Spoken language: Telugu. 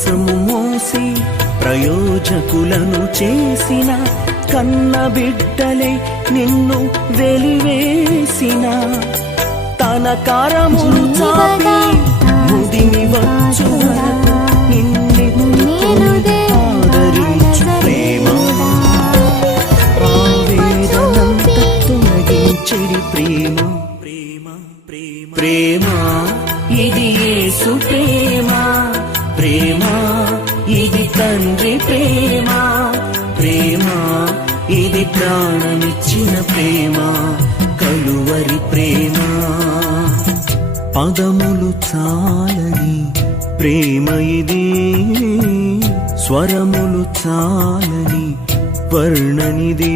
మాంసము మోసి ప్రయోజకులను చేసిన కన్న బిడ్డలే నిన్ను వెలివేసిన తన కరములు చాపి ముదిమి వచ్చు వరకు నిన్నెత్తుకుని ఆదరించు ప్రేమ ఆవేదనంత తొలగించెడి ప్రేమ ప్రేమ ప్రేమ ప్రేమ ఇది యేసు ప్రేమ ప్రేమ ఇది తండ్రి ప్రేమ ప్రేమ ఇది ప్రాణమిచ్చిన ప్రేమ కలువరి ప్రేమ పదములు చాలని ప్రేమ ఇది స్వరములు చాలని వర్ణనిది